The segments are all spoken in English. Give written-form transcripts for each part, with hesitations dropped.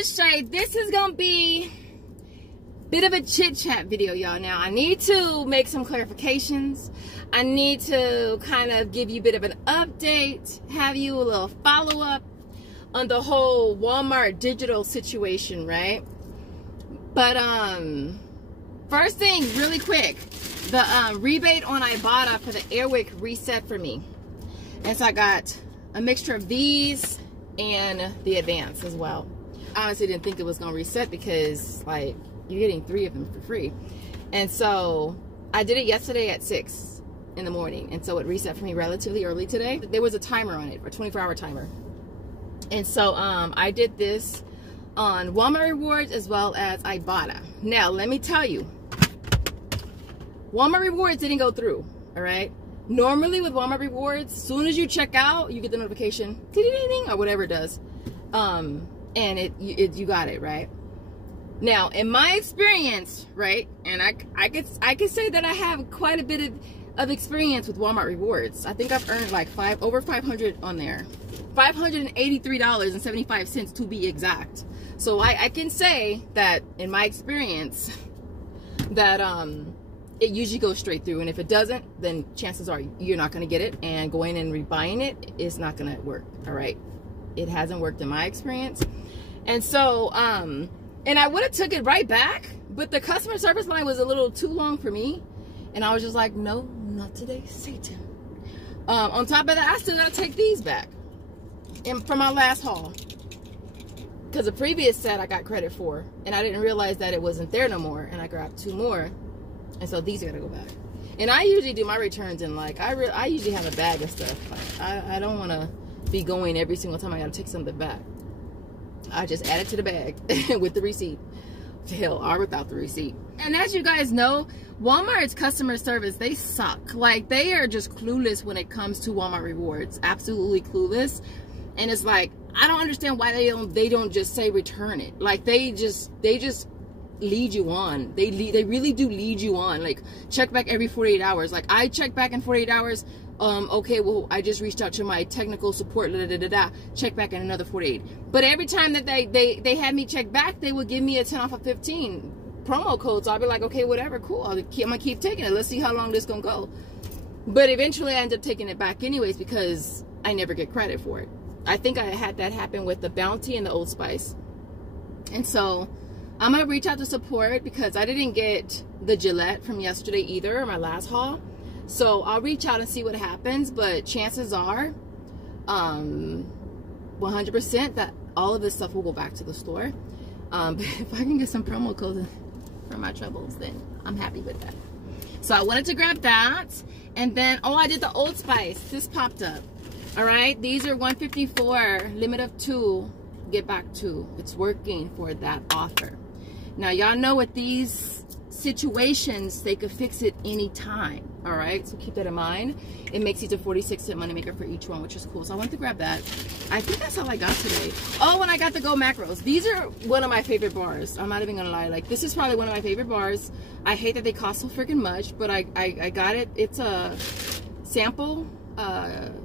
it straight. This is gonna be a bit of a chit chat video, y'all. Now I need to make some clarifications. I need to kind of give you a bit of an update, have you a little follow-up on the whole Walmart digital situation, right? But first thing, really quick, the rebate on Ibotta for the Rebate Reset for me. And so I got a mixture of these and the advance as well. I honestly didn't think it was gonna reset because like you're getting 3 of them for free. And so I did it yesterday at 6 in the morning. And so it reset for me relatively early today. There was a timer on it, a 24-hour timer. And so I did this on Walmart Rewards as well as Ibotta. Now, let me tell you, Walmart Rewards didn't go through, all right? Normally with Walmart Rewards, as soon as you check out, you get the notification, ding, or whatever it does. And you got it, right? Now, in my experience, right, and I could say that I have quite a bit of experience with Walmart Rewards. I think I've earned like over 500 on there. $583.75 to be exact. So I can say that in my experience that it usually goes straight through, and if it doesn't, then chances are you're not going to get it, and going and rebuying it is not going to work. All right, it hasn't worked in my experience. And so and I would have took it right back, but the customer service line was a little too long for me, and I was just like, no, not today, Satan. On top of that, I still gotta take these back from my last haul, because the previous set I got credit for, and I didn't realize that it wasn't there no more, and I grabbed 2 more, and so these gotta go back. And I usually do my returns in like I usually have a bag of stuff. Like, I don't want to be going every single time I gotta take something back. I just add it to the bag with the receipt. Hell, or without the receipt. And as you guys know, Walmart's customer service, they suck. Like, they are just clueless when it comes to Walmart Rewards. Absolutely clueless. And it's like, I don't understand why they don't just say return it. Like, they just lead you on. They really do lead you on. Like, check back every 48 hours. Like, I check back in 48 hours. Okay, well, I just reached out to my technical support, check back in another 48. But every time that they had me check back, they would give me a 10 off of 15 promo code. So I'll be like, okay, whatever, cool. I'm gonna keep taking it. Let's see how long this gonna go. But eventually I end up taking it back anyways because I never get credit for it. I think I had that happen with the Bounty and the Old Spice. And so I'm gonna reach out to support because I didn't get the Gillette from yesterday either, my last haul. So I'll reach out and see what happens, but chances are 100% that all of this stuff will go back to the store. But if I can get some promo codes for my troubles, then I'm happy with that. So I wanted to grab that. And then, oh, I did the Old Spice. This popped up. All right, these are $154, limit of 2, get back 2. It's working for that offer. Now, y'all know with these situations, they could fix it anytime. All right, so keep that in mind. It makes these a 46-cent moneymaker for each one, which is cool. So I went to grab that. I think that's all I got today. Oh, and I got the Go Macros. These are one of my favorite bars. I'm not even gonna lie. Like, this is probably one of my favorite bars. I hate that they cost so freaking much, but I got it. It's a sample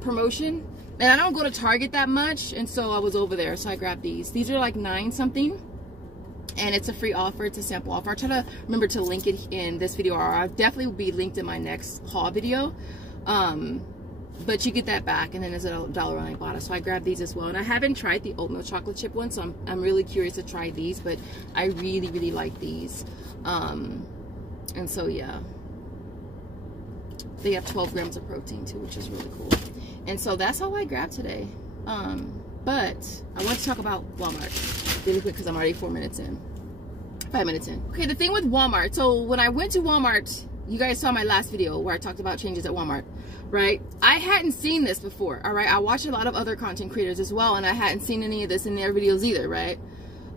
promotion, and I don't go to Target that much, and so I was over there, so I grabbed these. These are like 9 something. And it's a free offer. It's a sample offer. I'll try to remember to link it in this video, or I'll definitely will be linked in my next haul video. But you get that back, and then there's $1 on Ibotta. So I grabbed these as well. And I haven't tried the oatmeal chocolate chip one, so I'm really curious to try these. But I really like these. And so yeah, they have 12 grams of protein too, which is really cool. And so that's all I grabbed today. But I want to talk about Walmart really quick because I'm already 5 minutes in. Okay, the thing with Walmart. So when I went to Walmart, you guys saw my last video where I talked about changes at Walmart, right? I hadn't seen this before, all right? I watched a lot of other content creators as well, and I hadn't seen any of this in their videos either, right?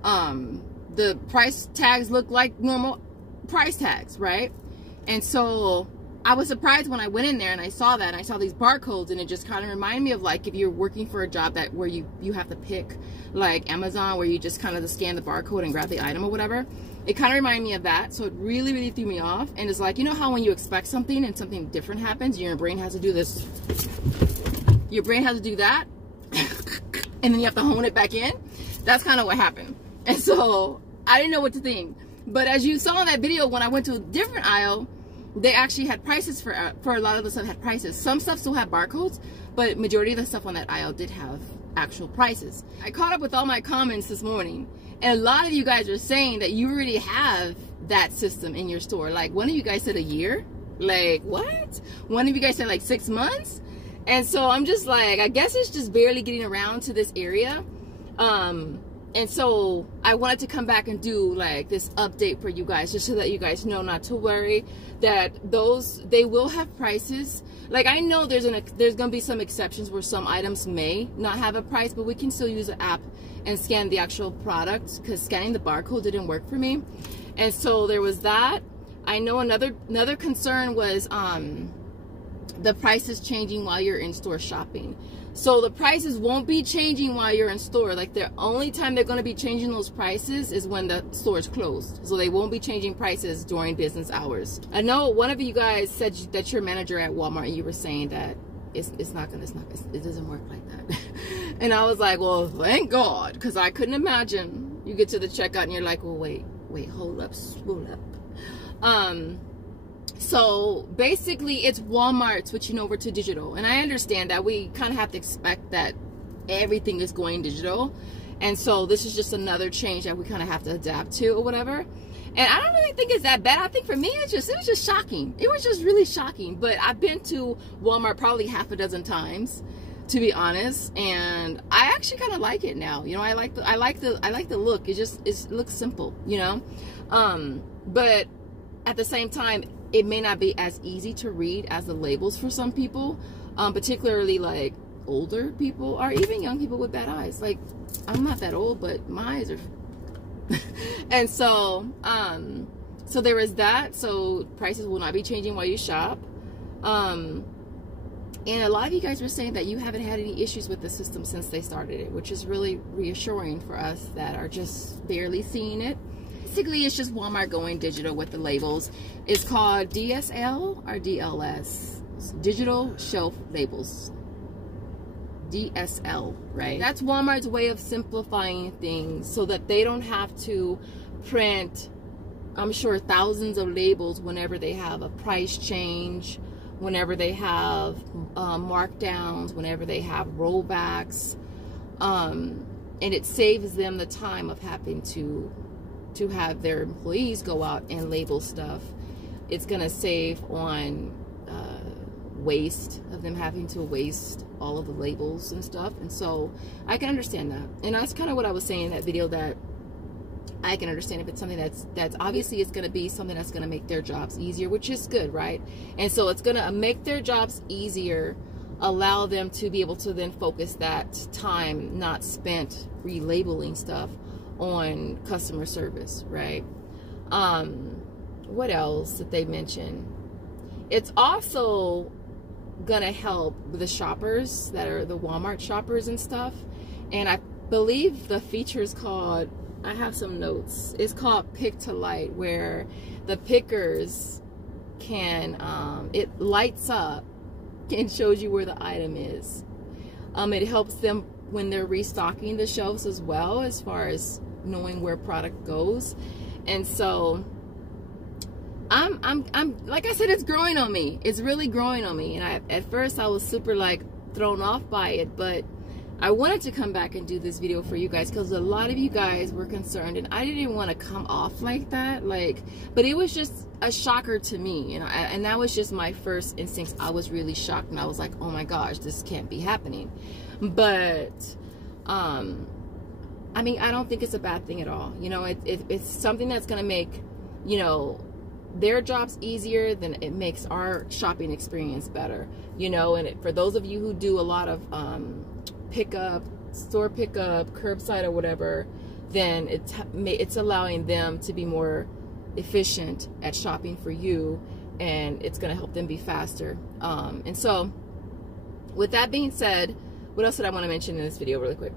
The price tags look like normal price tags, right? And so I was surprised when I went in there and I saw that, and I saw these barcodes, and it just kind of reminded me of like if you're working for a job that where you have to pick, like Amazon, where you just kind of scan the barcode and grab the item or whatever. It kind of reminded me of that, so it really threw me off. And it's like, you know how when you expect something and something different happens, your brain has to do this. Your brain has to do that, and then you have to hone it back in. That's kind of what happened. And so I didn't know what to think. But as you saw in that video, when I went to a different aisle, they actually had prices for a lot of the stuff had prices. Some stuff still had barcodes, but majority of the stuff on that aisle did have actual prices. I caught up with all my comments this morning, and a lot of you guys are saying that you already have that system in your store. Like, one of you guys said a year. Like, what? One of you guys said like 6 months. And so I'm just like, I guess it's just barely getting around to this area. And so I wanted to come back and do like this update for you guys, just so that you guys know not to worry, that they will have prices. Like, I know there's gonna be some exceptions where some items may not have a price, but we can still use the app and scan the actual product, because scanning the barcode didn't work for me. And so there was that. I know another concern was the prices changing while you're in store shopping. So the prices won't be changing while you're in store. Like, the only time they're going to be changing those prices is when the store is closed. So they won't be changing prices during business hours. I know one of you guys said that you're a manager at Walmart, and you were saying that it doesn't work like that. And I was like, well, thank God, because I couldn't imagine you get to the checkout and you're like, well, wait, hold up, spool up. So basically it's Walmart switching over to digital, and I understand that we kind of have to expect that everything is going digital, and so this is just another change that we kind of have to adapt to or whatever. And I don't really think it's that bad. I think for me it was just shocking. It was just really shocking. But I've been to Walmart probably half a dozen times, to be honest, and I actually kind of like it now. You know, I like the look. It looks simple, you know. But at the same time, it may not be as easy to read as the labels for some people, particularly like older people or even young people with bad eyes. Like, I'm not that old, but my eyes are and so so there is that. So prices will not be changing while you shop. And a lot of you guys were saying that you haven't had any issues with the system since they started it, which is really reassuring for us that are just barely seeing it. Basically, it's just Walmart going digital with the labels. It's called DSL or DLS, Digital Shelf Labels. DSL, right? That's Walmart's way of simplifying things so that they don't have to print, I'm sure, thousands of labels whenever they have a price change, whenever they have markdowns, whenever they have rollbacks, and it saves them the time of having to have their employees go out and label stuff. It's gonna save on waste of them having to waste all of the labels and stuff. And so I can understand that, and that's kind of what I was saying in that video, that I can understand if it's something that's obviously it's going to be something that's going to make their jobs easier, which is good, right? And so it's going to make their jobs easier, allow them to be able to then focus that time not spent relabeling stuff on customer service, right? What else did they mention? It's also gonna help the shoppers that are the Walmart shoppers and stuff. And I believe the feature is called, I have some notes, it's called Pick to Light, where the pickers can it lights up and shows you where the item is. It helps them when they're restocking the shelves as well, as far as knowing where product goes. And so I'm like I said, it's growing on me. It's really growing on me. And at first I was super like thrown off by it, but I wanted to come back and do this video for you guys because a lot of you guys were concerned, and I didn't want to come off like that, but it was just a shocker to me, you know, and that was just my first instincts. I was really shocked, and I was like, oh my gosh, this can't be happening. But I mean, I don't think it's a bad thing at all. You know, it's something that's going to make, you know, their jobs easier, then it makes our shopping experience better, you know. And for those of you who do a lot of pickup, store pickup, curbside or whatever, then it's allowing them to be more efficient at shopping for you, and it's going to help them be faster. And so with that being said, what else did I want to mention in this video really quick?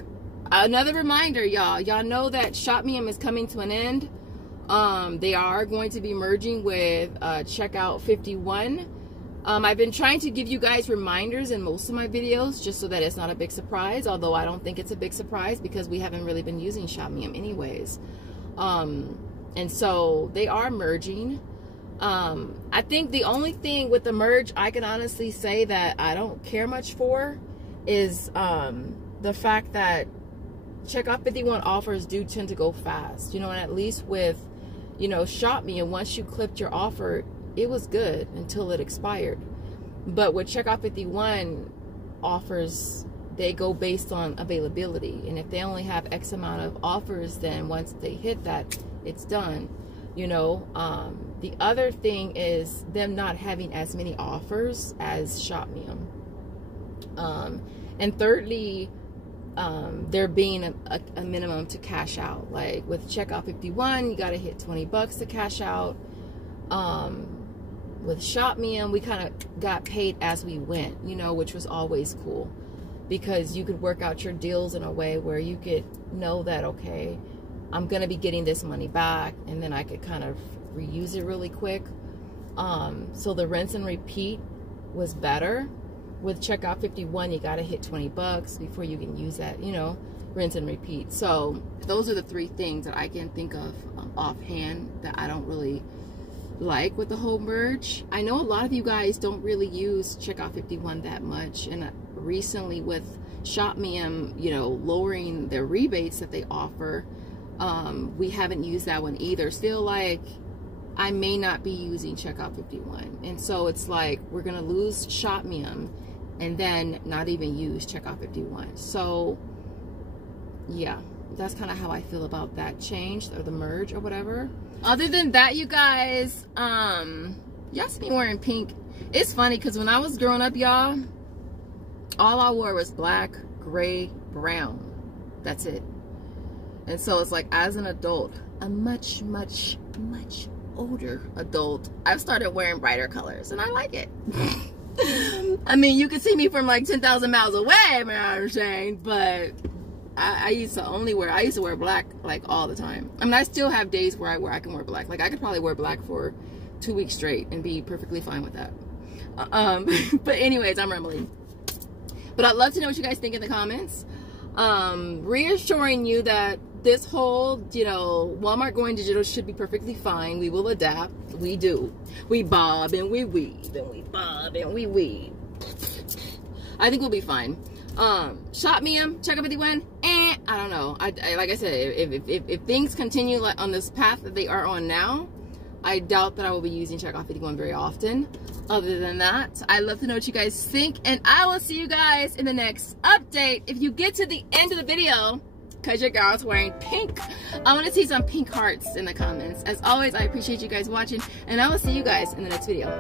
Another reminder, y'all know that Shopmium is coming to an end. They are going to be merging with Checkout 51. I've been trying to give you guys reminders in most of my videos just so that it's not a big surprise, although I don't think it's a big surprise because we haven't really been using Shopmium anyways. And so they are merging. I think the only thing with the merge I can honestly say that I don't care much for is the fact that Checkout 51 offers do tend to go fast, you know, and at least with, you know, Shopmium, once you clipped your offer, it was good until it expired. But with Checkout 51 offers, they go based on availability, and if they only have X amount of offers, then once they hit that, it's done, you know. The other thing is them not having as many offers as Shopmium, and thirdly, there being a minimum to cash out. Like with Checkout 51, you got to hit 20 bucks to cash out. With Shopmium, we kind of got paid as we went, you know, which was always cool because you could work out your deals in a way where you could know that, okay, I'm going to be getting this money back, and then I could kind of reuse it really quick. So the rinse and repeat was better. With Checkout 51, you got to hit 20 bucks before you can use that, you know, rinse and repeat. So those are the three things that I can think of offhand that I don't really like with the whole merge. I know a lot of you guys don't really use Checkout 51 that much, and recently with Shopmium, you know, lowering their rebates that they offer, we haven't used that one either. Still, like, I may not be using Checkout 51, and so it's like we're gonna lose Shopmium and then not even use Checkout 51. So yeah, that's kind of how I feel about that change or the merge or whatever. Other than that, you guys, y'all see me wearing pink. It's funny because when I was growing up, y'all, all I wore was black, gray, brown. That's it. And so it's like, as an adult, a much older adult, I've started wearing brighter colors, and I like it. I mean, you can see me from like 10,000 miles away, you know what I'm saying? But I used to wear black like all the time. I mean, I still have days where I can wear black. Like I could probably wear black for 2 weeks straight and be perfectly fine with that. But anyways, I'm rambling. But I'd love to know what you guys think in the comments. Reassuring you that this whole, you know, Walmart going digital should be perfectly fine. We will adapt. We do. We bob and we weave and we bob and we weave. I think we'll be fine. Shopmium, Checkout 51, I don't know. I like I said, if things continue like on this path that they are on now, I doubt that I will be using Checkout 51 very often. Other than that, I'd love to know what you guys think, and I will see you guys in the next update. If you get to the end of the video, because your girl's wearing pink, I want to see some pink hearts in the comments. As always, I appreciate you guys watching, and I will see you guys in the next video.